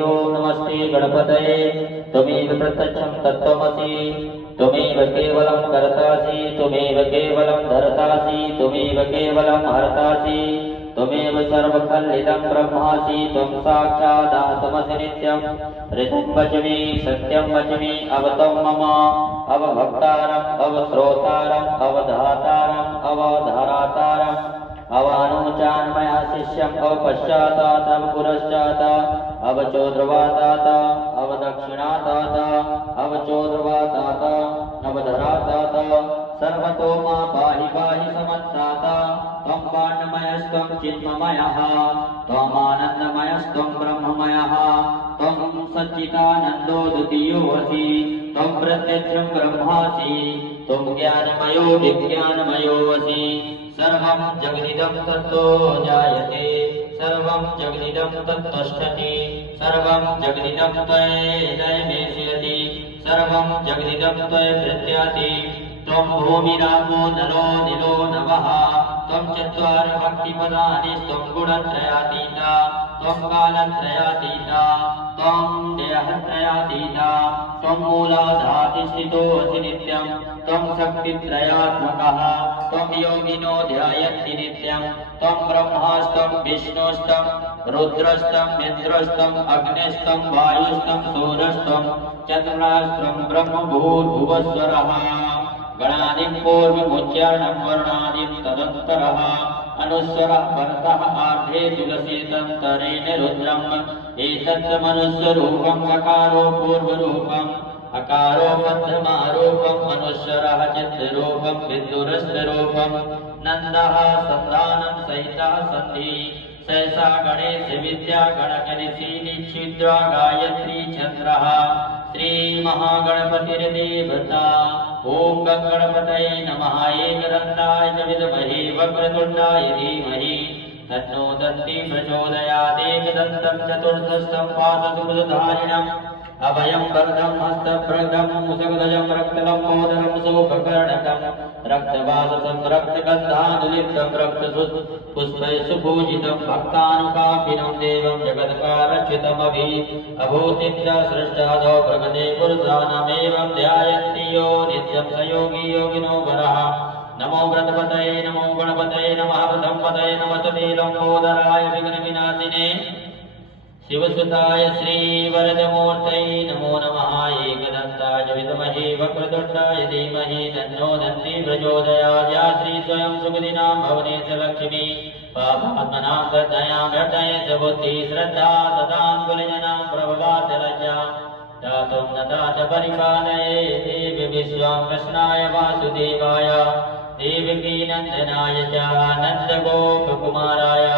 हरि ओम नमस्ते गणपतये त्वमेव प्रत्यक्षं तत्त्वमसि त्वमेव केवलं कर्तासि त्वमेव केवलं धर्तासि त्वमेव केवलं हर्तासि त्वमेव सर्वखल्विदं ब्रह्मासि त्वं साक्षादात्मसि नित्यं ऋतं वचमि सत्यं वचमि अवतं मम अवभक्तारम् अवश्रोतारम् अवधातारम् अवधारातारम् अवानुचान् मया शिष्यम् अवपश्चातात् अवपुरश्चात् अवचोद्रवातात् अवदक्षिणातात् अवचोद्रवातात् अवधरातात् सर्वतो मा पाहि पाहि समन्तात् त्वं वाण्मयस्त्वं चिन्मयः त्वमानन्दमयस्त्वं ब्रह्ममयः त्वं सच्चिदानन्दो द्वितीयोऽसि त्वं प्रत्यक्षं ब्रह्मासि त्वं ज्ञानमयो विज्ञानमयोऽसि सर्वं जगदिदं तत्तो जायते सर्वं जगदिदं तत्तिष्ठति सर्वं जगदिदं त्वयैवेष्यति सर्वं जगदिदं त्वयैवृत्यति त्वं भूमिरापो नलो निलो नभः त्वं चत्वारि भक्तिपदानि त्वं गुणत्रयातीता त्वं कालत्रयातीता त्वं देहत्रयातीता त्वं मूलाधातिस्थितोऽसि नित्यं त्वं शक्तित्रयात्मकः त्वं योगिनो ध्यायन्ति नित्यं त्वं ब्रह्मास्तं विष्णुस्तं रुद्रस्तं इन्द्रस्तं अग्निस्तं वायुस्तं सूर्यस्तं चन्द्रास्तं ब्रह्मभूर्भुवस्वरः गणादिं पूर्वमुच्चारणं वर्णादिं तदन्तरः अनुस्वरः परतः आर्धे तुलसीतन्तरेण रुद्रम् एतत् मनुष्यरूपं ककारो पूर्वरूपम् अकारो मध्यमारूपम् अनुस्वरः चिद्रूपं विदुरस्थरूपं नन्दः सन्धानं सहितः सन्धि सहसा गणेश विद्या गणकऋषि निच्छिद्रा गायत्री चन्द्रः श्री महागणपतिर्देवता ओम गणपतये नमः एकदन्ताय च विद्महे वक्रतुण्डाय धीमहि तन्नो दन्ती प्रचोदयात् एकदन्तं चतुर्दशं पादसुखधारिणम् अभयं वरदं हस्तप्रगं मुसगदजं रक्तलम्बोदरं सुखकर्णकं रक्तवाससं रक्तगन्धानुलिप्तं रक्तपुष्पैः सुपूजितं भक्तानुकापिनं देवं जगत्कारच्युतमभि अभूतिञ्च सृष्टादौ प्रगते पुरुषाणामेवं ध्यायन्ति यो नित्यं स योगी योगिनो वरः नमो व्रतपतये नमो गणपतये नमः व्रतपतये नमः तुते लम्बोदराय विघ्नविनाशिने शिवसुताय श्रीवरदमूर्तये नमो नमः एकदन्ताय विद्महे वक्रतुण्डाय धीमहि तन्नो दन्ती प्रचोदयात् या श्री स्वयं सुखदिनां भवनेश लक्ष्मी पापात्मनां श्रद्धयां हृदये च बुद्धिः श्रद्धा तदाङ्कुलजनां प्रभवात् लज्जा दातुं नता च परिपालये देवि विश्वां कृष्णाय वासुदेवाय देवकी नन्दनाय च नन्दगोपकुमाराय